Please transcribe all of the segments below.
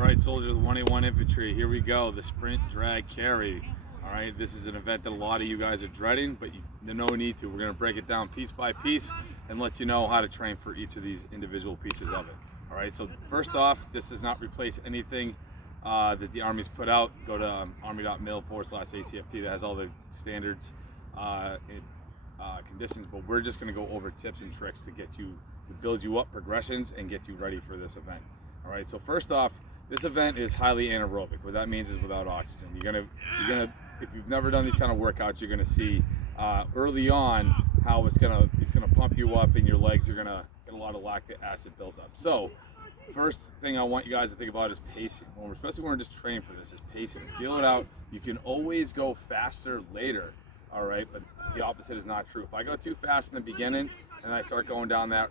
All right, soldiers, 181 Infantry, here we go, the sprint drag carry. All right, this is an event that a lot of you guys are dreading, but there's no need to. We're gonna break it down piece by piece and let you know how to train for each of these individual pieces of it. All right, so first off, this does not replace anything that the Army's put out. Go to army.mil/ACFT, that has all the standards conditions, but we're just gonna go over tips and tricks to build you up progressions and get you ready for this event. All right, so first off, this event is highly anaerobic. What that means is without oxygen. You're gonna, if you've never done these kind of workouts, you're gonna see early on how it's gonna pump you up, and your legs are gonna get a lot of lactic acid built up. So, first thing I want you guys to think about is pacing. Especially when we're just training for this, is pacing. Feel it out. You can always go faster later. All right, but the opposite is not true. If I go too fast in the beginning and I start going down that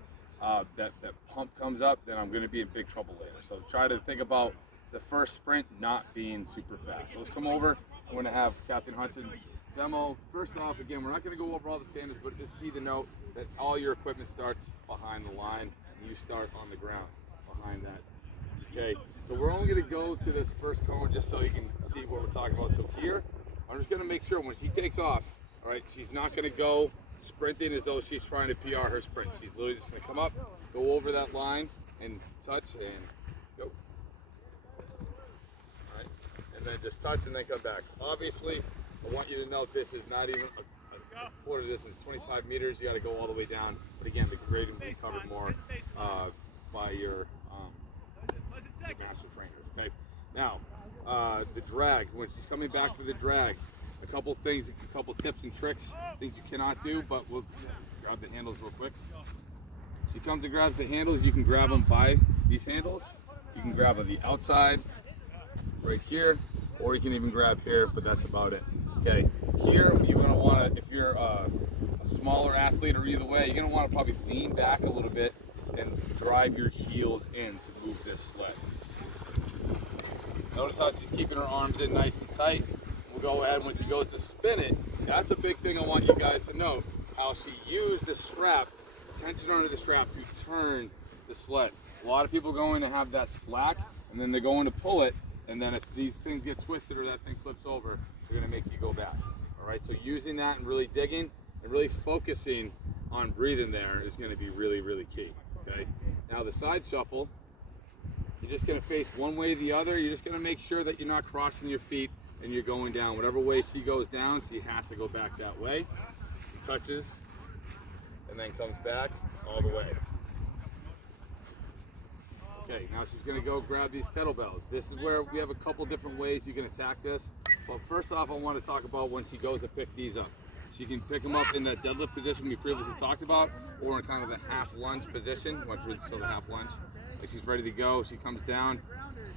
pump comes up, then I'm going to be in big trouble later. So try to think about the first sprint not being super fast. So let's come over. I'm going to have Captain Hutchins demo. First off, again, we're not going to go over all the standards, but it's key to note that all your equipment starts behind the line and you start on the ground behind that. Okay, so we're only going to go to this first cone just so you can see what we're talking about. So here, I'm just going to make sure when she takes off, all right, she's not going to go sprinting as though she's trying to PR her sprint. She's literally just going to come up, go over that line, and touch, and go. All right, and then just touch, and then come back. Obviously, I want you to note this is not even a quarter distance, 25 meters. You got to go all the way down. But again, the grading will be covered more by your master trainers. Okay. Now, the drag. When she's coming back for the drag, a couple things, a couple tips and tricks, things you cannot do, but we'll grab the handles real quick. She comes and grabs the handles. You can grab them by these handles. You can grab on the outside, right here, or you can even grab here, but that's about it. Okay, here you're gonna wanna, if you're a smaller athlete or either way, you're gonna wanna probably lean back a little bit and drive your heels in to move this sled. Notice how she's keeping her arms in nice and tight. We'll go ahead when she goes to spin it. That's a big thing I want you guys to know, how she used the strap, tension under the strap to turn the sled. A lot of people going to have that slack, and then they're going to pull it, and then if these things get twisted or that thing flips over, they're gonna make you go back. All right, so using that and really digging and really focusing on breathing there is gonna be really, really key, okay? Now the side shuffle, you're just gonna face one way or the other. You're just gonna make sure that you're not crossing your feet and you're going down. Whatever way she goes down, she has to go back that way. She touches and then comes back all the way. Okay, now she's gonna go grab these kettlebells. This is where we have a couple different ways you can attack this. But first off, I want to talk about when she goes to pick these up. She can pick them up in that deadlift position we previously talked about, or in kind of a half lunge position. So the half lunge, like she's ready to go. She comes down.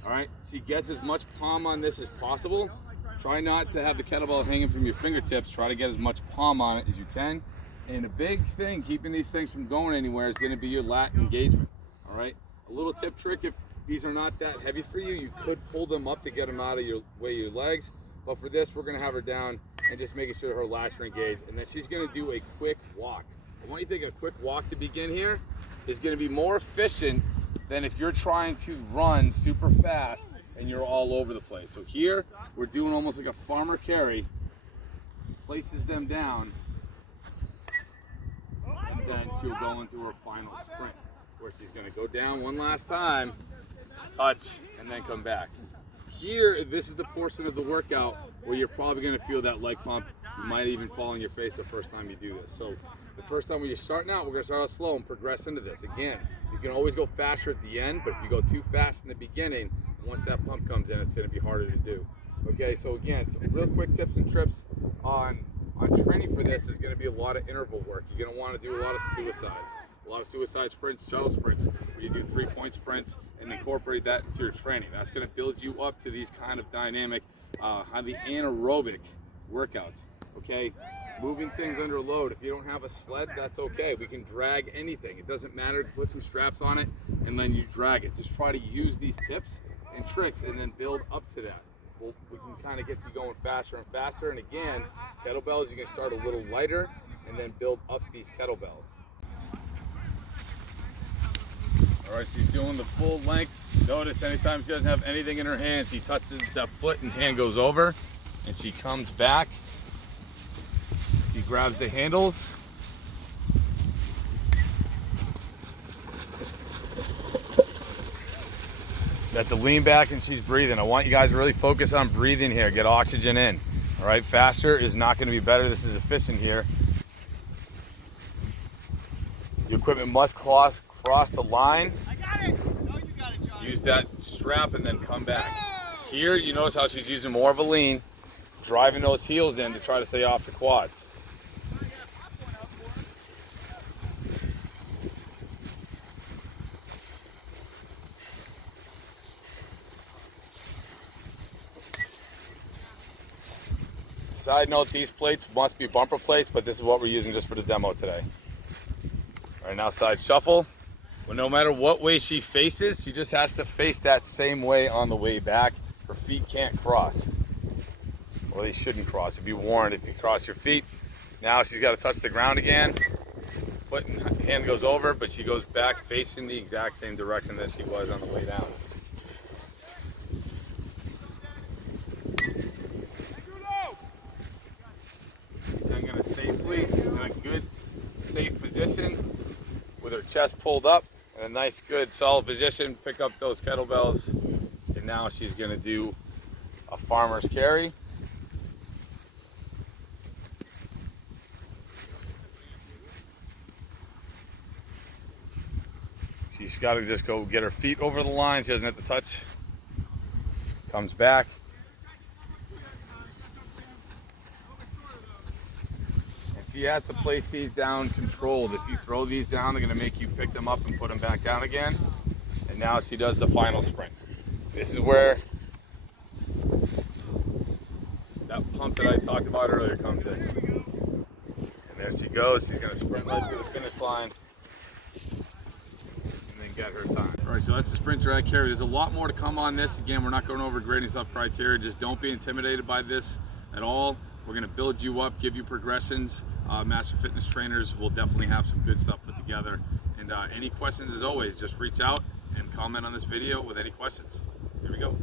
All right, she gets as much palm on this as possible. Try not to have the kettlebell hanging from your fingertips. Try to get as much palm on it as you can. And a big thing keeping these things from going anywhere is going to be your lat engagement. All right, a little tip trick: if these are not that heavy for you, you could pull them up to get them out of your legs. But for this, we're gonna have her down and just making sure her lats are engaged. And then she's gonna do a quick walk. I want you to think a quick walk to begin here is gonna be more efficient than if you're trying to run super fast and you're all over the place. So here, we're doing almost like a farmer carry, places them down, and then she'll go into her final sprint, where she's gonna go down one last time, touch, and then come back. Here, this is the portion of the workout where you're probably going to feel that leg pump. You might even fall on your face the first time you do this. So the first time when you're starting out, we're going to start out slow and progress into this. Again, you can always go faster at the end, but if you go too fast in the beginning, once that pump comes in, it's going to be harder to do. Okay, so again, some real quick tips and trips on training for this is going to be a lot of interval work. You're going to want to do a lot of suicides. A lot of suicide sprints, shuttle sprints, where you do 3-point sprints and incorporate that into your training. That's going to build you up to these kind of dynamic, highly anaerobic workouts. Okay, moving things under load. If you don't have a sled, that's okay. We can drag anything. It doesn't matter. Put some straps on it and then you drag it. Just try to use these tips and tricks and then build up to that. We can kind of get you going faster and faster. And again, kettlebells, you can start a little lighter and then build up these kettlebells. All right, she's doing the full length. Notice anytime she doesn't have anything in her hand, she touches that foot and hand goes over, and she comes back. She grabs the handles. Got the lean back and she's breathing. I want you guys to really focus on breathing here. Get oxygen in. All right, faster is not going to be better. This is efficient here. The equipment must cross the line. I got it. No, you got it, John. Use that strap and then come back. Here, you notice how she's using more of a lean, driving those heels in to try to stay off the quads. Side note, these plates must be bumper plates, but this is what we're using just for the demo today. All right, now side shuffle. Well, no matter what way she faces, she just has to face that same way on the way back. Her feet can't cross, or they shouldn't cross. Be warned, if you cross your feet. Now she's got to touch the ground again. Foot and hand goes over, but she goes back facing the exact same direction that she was on the way down. In a good, safe position with her chest pulled up and a nice, good, solid position. Pick up those kettlebells, and now she's going to do a farmer's carry. She's got to just go get her feet over the line. She doesn't have to touch. Comes back. She has to place these down controlled. If you throw these down, they're going to make you pick them up and put them back down again. And now she does the final sprint. This is where that pump that I talked about earlier comes in. And there she goes. She's going to sprint right to the finish line and then get her time. All right, so that's the sprint drag carry. There's a lot more to come on this. Again, we're not going over grading stuff criteria. Just don't be intimidated by this at all. We're going to build you up, give you progressions. Master Fitness trainers will definitely have some good stuff put together. And any questions, as always, just reach out and comment on this video with any questions. Here we go.